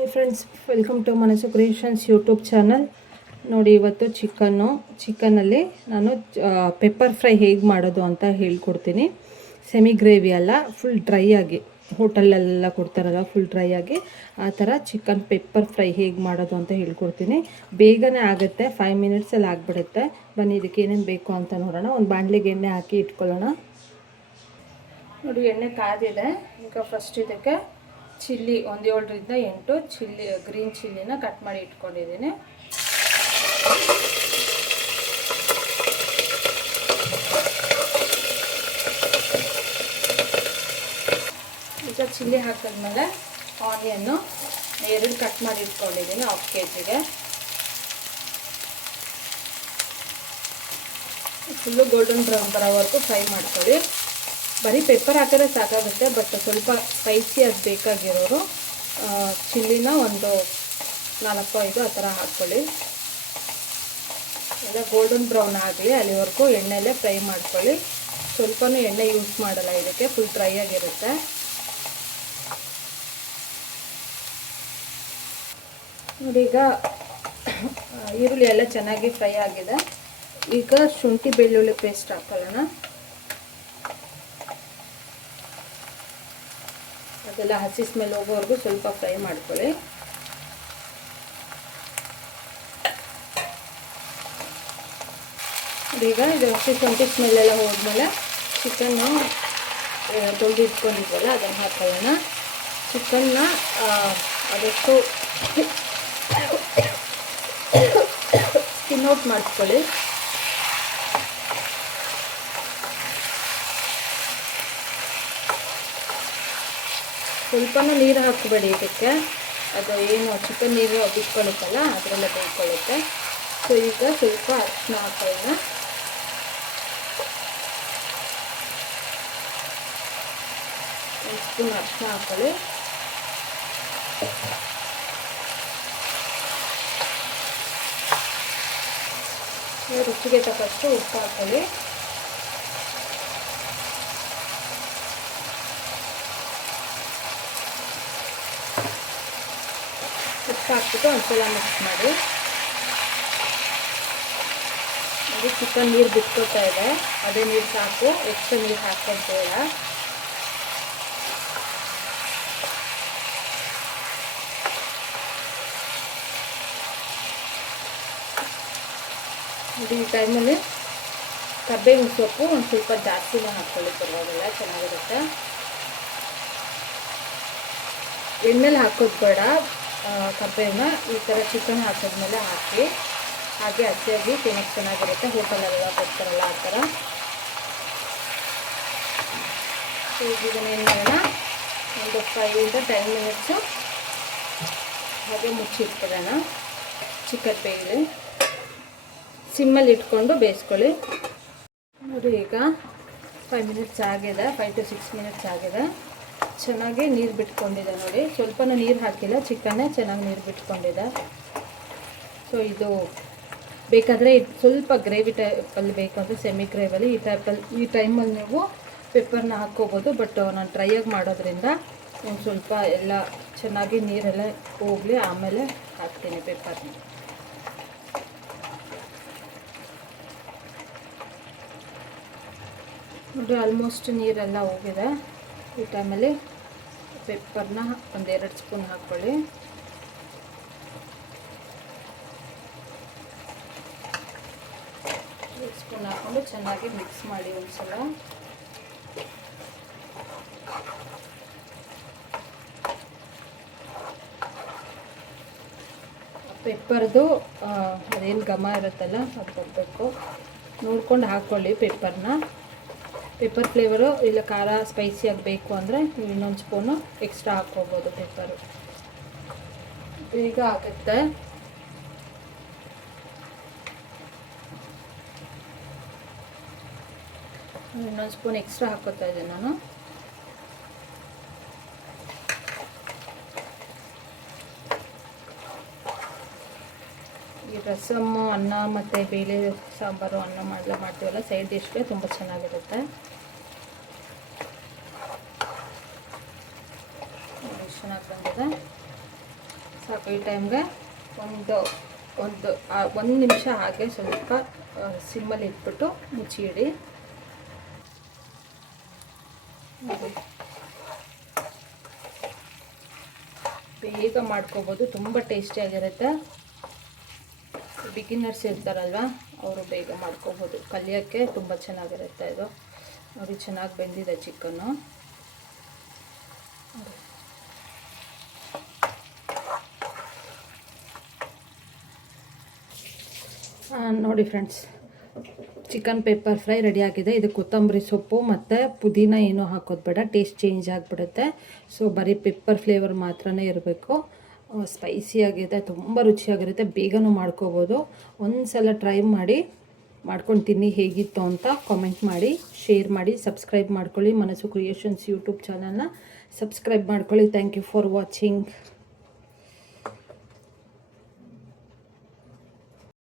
Hi friends, welcome to ಮನಸ್ಸು creations YouTube channel. ನೋಡಿ, ಇವತ್ತು ಚಿಕನ್ನಲ್ಲಿ ನಾನು ಪೆಪ್ಪರ್ ಫ್ರೈ ಹೇಗೆ ಮಾಡೋದು ಅಂತ ಹೇಳ್ಕೊಡ್ತೀನಿ. ಸೆಮಿ ಗ್ರೇವಿ ಅಲ್ಲ, ಫುಲ್ ಡ್ರೈ ಆಗಿ, ಹೋಟೆಲಲ್ಲೆಲ್ಲ ಕೊಡ್ತಾರಲ್ಲ ಫುಲ್ ಡ್ರೈ ಆಗಿ, ಆ ಥರ ಚಿಕನ್ ಪೆಪ್ಪರ್ ಫ್ರೈ ಹೇಗೆ ಮಾಡೋದು ಅಂತ ಹೇಳ್ಕೊಡ್ತೀನಿ. ಬೇಗನೆ ಆಗುತ್ತೆ, 5 ಮಿನಿಟ್ಸಲ್ಲಿ ಆಗಿಬಿಡುತ್ತೆ. ಬನ್ನಿ ಇದಕ್ಕೆ ಏನೇನು ಬೇಕು ಅಂತ ನೋಡೋಣ. ಒಂದು ಬಾಣಲೆಗೆ ಎಣ್ಣೆ ಹಾಕಿ ಇಟ್ಕೊಳ್ಳೋಣ. ನೋಡಿ, ಎಣ್ಣೆ ಕಾದಿದೆ. ಈಗ ಫಸ್ಟ್ ಇದಕ್ಕೆ ಚಿಲ್ಲಿ 7ರಿಂದ 8 ಚಿಲ್ಲಿ, ಗ್ರೀನ್ ಚಿಲ್ಲಿನ ಕಟ್ ಮಾಡಿ ಇಟ್ಕೊಂಡಿದ್ದೀನಿ. ಈಗ ಚಿಲ್ಲಿ ಹಾಕಿದ್ಮೇಲೆ ಆನಿಯನ್ನು 2 ಕಟ್ ಮಾಡಿ ಇಟ್ಕೊಂಡಿದ್ದೀನಿ, 1/2 kgಗೆ. ಫುಲ್ಲು ಗೋಲ್ಡನ್ ಬ್ರೌನ್ ಬರೋವರೆಗೂ ಫ್ರೈ ಮಾಡ್ಕೊಳ್ಳಿ. ಬರೀ ಪೆಪ್ಪರ್ ಹಾಕಿದ್ರೆ ಸಾಕಾಗುತ್ತೆ, ಬಟ್ ಸ್ವಲ್ಪ ಸ್ಪೈಸಿ ಅದು ಬೇಕಾಗಿರೋರು ಚಿಲ್ಲಿನ ಒಂದು 4-5 ಆ ಥರ ಹಾಕ್ಕೊಳ್ಳಿ. ಎಲ್ಲ ಗೋಲ್ಡನ್ ಬ್ರೌನ್ ಆಗಲಿ ಅಲ್ಲಿವರೆಗೂ ಎಣ್ಣೆಯಲ್ಲೇ ಫ್ರೈ ಮಾಡ್ಕೊಳ್ಳಿ. ಸ್ವಲ್ಪನೂ ಎಣ್ಣೆ ಯೂಸ್ ಮಾಡಲ್ಲ ಇದಕ್ಕೆ, ಫುಲ್ ಡ್ರೈ ಆಗಿರುತ್ತೆ. ನೋಡಿ, ಈಗ ಈರುಳ್ಳಿ ಎಲ್ಲ ಚೆನ್ನಾಗಿ ಫ್ರೈ ಆಗಿದೆ. ಈಗ ಶುಂಠಿ ಬೆಳ್ಳುಳ್ಳಿ ಪೇಸ್ಟ್ ಹಾಕೊಳ್ಳೋಣ. ಅದೆಲ್ಲ ಹಸಿ ಸ್ಮೆಲ್ ಹೋಗೋವರೆಗೂ ಸ್ವಲ್ಪ ಫ್ರೈ ಮಾಡ್ಕೊಳ್ಳಿ. ಈಗ ಇದು ಹಸಿ ಶುಂಠಿ ಸ್ಮೆಲ್ಲೆಲ್ಲ ಹೋದ್ಮೇಲೆ ಚಿಕನ್ನು ತೊಳೆದು ಇಟ್ಕೊಂಡಿದ್ವಲ್ಲ ಅದನ್ನು ಹಾಕೊಳ್ಳೋಣ. ಚಿಕನ್ನ ಅದಷ್ಟು ಸ್ಕಿನ್ ಔಟ್ ಮಾಡಿಸ್ಕೊಳ್ಳಿ. ಸ್ವಲ್ಪನೂ ನೀರು ಹಾಕಬೇಡಿ ಇದಕ್ಕೆ, ಅದು ಏನು ಚಿಕನ್ ನೀರು ಬಿಟ್ಕೊಳ್ಳುತ್ತಲ್ಲ ಅದರಲ್ಲೇ ಬೇಯ್ಕೊಳ್ಳುತ್ತೆ. ಸೊ ಈಗ ಸ್ವಲ್ಪ ಅರಿಶಿನ ಹಾಕೋಣ. ಒಂದು ಸ್ಪೂನ್ ಅರಿಶಿನ ಹಾಕೊಳ್ಳಿ. ರುಚಿಗೆ ತಕ್ಕಷ್ಟು ಉಪ್ಪು ಹಾಕೊಳ್ಳಿ. ಉಪ್ಪು ಹಾಕ್ಬಿಟ್ಟು ಒಂದ್ಸಲ ಮಿಕ್ಸ್ ಮಾಡಿ. ಅದು ಚಿಕನ್ ನೀರು ಬಿಟ್ಕೊಳ್ತಾ ಇದೆ, ಅದೇ ನೀರು ಸಾಕು, ಎಕ್ಸ್ಟ್ರಾ ನೀರು ಹಾಕ್ಕೊಂಡು ಬೇಡ. ಈ ಟೈಮಲ್ಲಿ ಕರ್ಬೇವಿನ ಸೊಪ್ಪು ಒಂದು ಸ್ವಲ್ಪ ಜಾಸ್ತಿನೇ ಹಾಕ್ಕೊಳ್ಳಿ, ಪರವಾಗಿಲ್ಲ, ಚೆನ್ನಾಗಿರುತ್ತೆ. ಎಣ್ಣೆಲಿ ಹಾಕೋದು ಬೇಡ ಕರ್ಬೇವನ್ನ, ಈ ಥರ ಚಿಕನ್ ಹಾಕಿದ್ಮೇಲೆ ಹಾಕಿ. ಹಾಗೆ ಹಸಿಯಾಗಿ ತಿನ್ನೋಕ್ಕೆ ಚೆನ್ನಾಗಿರುತ್ತೆ, ಹೋಟೆಲೆಲ್ಲ ಕೊಡ್ತಾರಲ್ಲ ಆ ಥರ. ಸೊ ಇದನ್ನು ಏನು ಮಾಡೋಣ, ಒಂದು 5-10 ಮಿನಿಟ್ಸು ಹಾಗೆ ಮುಚ್ಚಿಟ್ಬಿಡೋಣ. ಚಿಕನ್ ಬೇಯಿದೆ, ಸಿಮ್ಮಲ್ಲಿ ಇಟ್ಕೊಂಡು ಬೇಯಿಸ್ಕೊಳ್ಳಿ. ನೋಡಿ, ಈಗ 5 ಮಿನಿಟ್ಸ್ ಆಗಿದೆ, 5 to 6 ಮಿನಿಟ್ಸ್ ಆಗಿದೆ. ಚೆನ್ನಾಗಿ ನೀರು ಬಿಟ್ಕೊಂಡಿದೆ. ನೋಡಿ, ಸ್ವಲ್ಪನೂ ನೀರು ಹಾಕಿಲ್ಲ, ಚಿಕನ್ನೇ ಚೆನ್ನಾಗಿ ನೀರು ಬಿಟ್ಕೊಂಡಿದೆ. ಸೊ ಇದು ಬೇಕಾದರೆ ಸ್ವಲ್ಪ ಗ್ರೇವಿ ಟೈಪಲ್ಲಿ ಬೇಕಂದರೆ ಸೆಮಿ ಗ್ರೇವಲ್ಲಿ ಈ ಟೈಮಲ್ಲಿ ನೀವು ಪೆಪ್ಪರ್ನ ಹಾಕ್ಕೋಬೋದು. ಬಟ್ ನಾನು ಡ್ರೈಯಾಗಿ ಮಾಡೋದ್ರಿಂದ ಒಂದು ಸ್ವಲ್ಪ ಎಲ್ಲ ಚೆನ್ನಾಗಿ ನೀರೆಲ್ಲ ಹೋಗಲಿ, ಆಮೇಲೆ ಹಾಕ್ತೀನಿ ಪೆಪ್ಪರ್ನ. ನೋಡಿ, ಆಲ್ಮೋಸ್ಟ್ ನೀರೆಲ್ಲ ಹೋಗಿದೆ. ಈ ಟೈಮಲ್ಲಿ ಪೆಪ್ಪರ್ನ 1-2 ಸ್ಪೂನ್ ಹಾಕ್ಕೊಳ್ಳಿ. ಸ್ಪೂನ್ ಹಾಕ್ಕೊಂಡು ಚೆನ್ನಾಗಿ ಮಿಕ್ಸ್ ಮಾಡಿ ಒಂದ್ಸಲ. ಪೆಪ್ಪರ್ದು ಅದೇನು ಘಮ ಇರುತ್ತಲ್ಲ ಅದು ಬರಬೇಕು, ನೋಡ್ಕೊಂಡು ಹಾಕ್ಕೊಳ್ಳಿ ಪೆಪ್ಪರ್ನ. ಪೆಪ್ಪರ್ ಫ್ಲೇವರು ಇಲ್ಲ ಖಾರ ಸ್ಪೈಸಿಯಾಗಿ ಬೇಕು ಅಂದರೆ ನೀವು ಇನ್ನೊಂದು ಸ್ಪೂನು ಎಕ್ಸ್ಟ್ರಾ ಹಾಕ್ಕೋಬೋದು. ಪೆಪ್ಪರು ಬೇಗ ಆಗುತ್ತೆ. ಇನ್ನೊಂದು ಸ್ಪೂನ್ ಎಕ್ಸ್ಟ್ರಾ ಹಾಕೋತಾ ಇದ್ದೀನಿ ನಾನು. ಈ ರಸಮ್ಮು, ಅನ್ನ ಮತ್ತು ಬೇಳೆ ಸಾಂಬಾರು, ಅನ್ನ ಮಾಡ್ತೀವಲ್ಲ ಸೈಡ್ ಡಿಶ್ಗೆ ತುಂಬ ಚೆನ್ನಾಗಿರುತ್ತೆ. ಚೆನ್ನಾಗಿ ಬಂದಿದೆ. ಸಾಕು. ಈ ಟೈಮ್ಗೆ ಒಂದು ನಿಮಿಷ ಹಾಗೆ ಸ್ವಲ್ಪ ಸಿಮ್ಮಲ್ಲಿ ಇಟ್ಬಿಟ್ಟು ಮುಚ್ಚಿಡಿ. ಬೇಗ ಮಾಡ್ಕೋಬೋದು, ತುಂಬ ಟೇಸ್ಟಿಯಾಗಿರುತ್ತೆ. ಬಿಗಿನರ್ಸ್ ಇರ್ತಾರಲ್ವ ಅವರು ಬೇಗ ಮಾಡ್ಕೋಬೋದು, ಕಲಿಯೋಕ್ಕೆ ತುಂಬ ಚೆನ್ನಾಗಿರುತ್ತೆ ಇದು. ನೋಡಿ ಚೆನ್ನಾಗಿ ಬೆಂದಿದೆ ಚಿಕನ್ನು. ನೋಡಿ ಫ್ರೆಂಡ್ಸ್, ಚಿಕನ್ ಪೆಪ್ಪರ್ ಫ್ರೈ ರೆಡಿಯಾಗಿದೆ. ಇದು ಕೊತ್ತಂಬರಿ ಸೊಪ್ಪು ಮತ್ತು ಪುದೀನ ಏನೂ ಹಾಕೋದು ಬೇಡ, ಟೇಸ್ಟ್ ಚೇಂಜ್ ಆಗಿಬಿಡುತ್ತೆ. ಸೊ ಬರೀ ಪೆಪ್ಪರ್ ಫ್ಲೇವರ್ ಮಾತ್ರನೇ ಇರಬೇಕು. ಸ್ಪೈಸಿಯಾಗಿದೆ, ತುಂಬ ರುಚಿಯಾಗಿರುತ್ತೆ, ಬೇಗನೂ ಮಾಡ್ಕೋಬೋದು. ಒಂದು ಸಲ ಟ್ರೈ ಮಾಡಿ ಮಾಡ್ಕೊಂಡು ತಿನ್ನಿ, ಹೇಗಿತ್ತು ಅಂತ ಕಾಮೆಂಟ್ ಮಾಡಿ, ಶೇರ್ ಮಾಡಿ, ಸಬ್ಸ್ಕ್ರೈಬ್ ಮಾಡ್ಕೊಳ್ಳಿ. ಮನಸ್ಸು ಕ್ರಿಯೇಷನ್ಸ್ ಯೂಟ್ಯೂಬ್ ಚಾನಲ್ನ ಸಬ್ಸ್ಕ್ರೈಬ್ ಮಾಡ್ಕೊಳ್ಳಿ. Thank you for watching.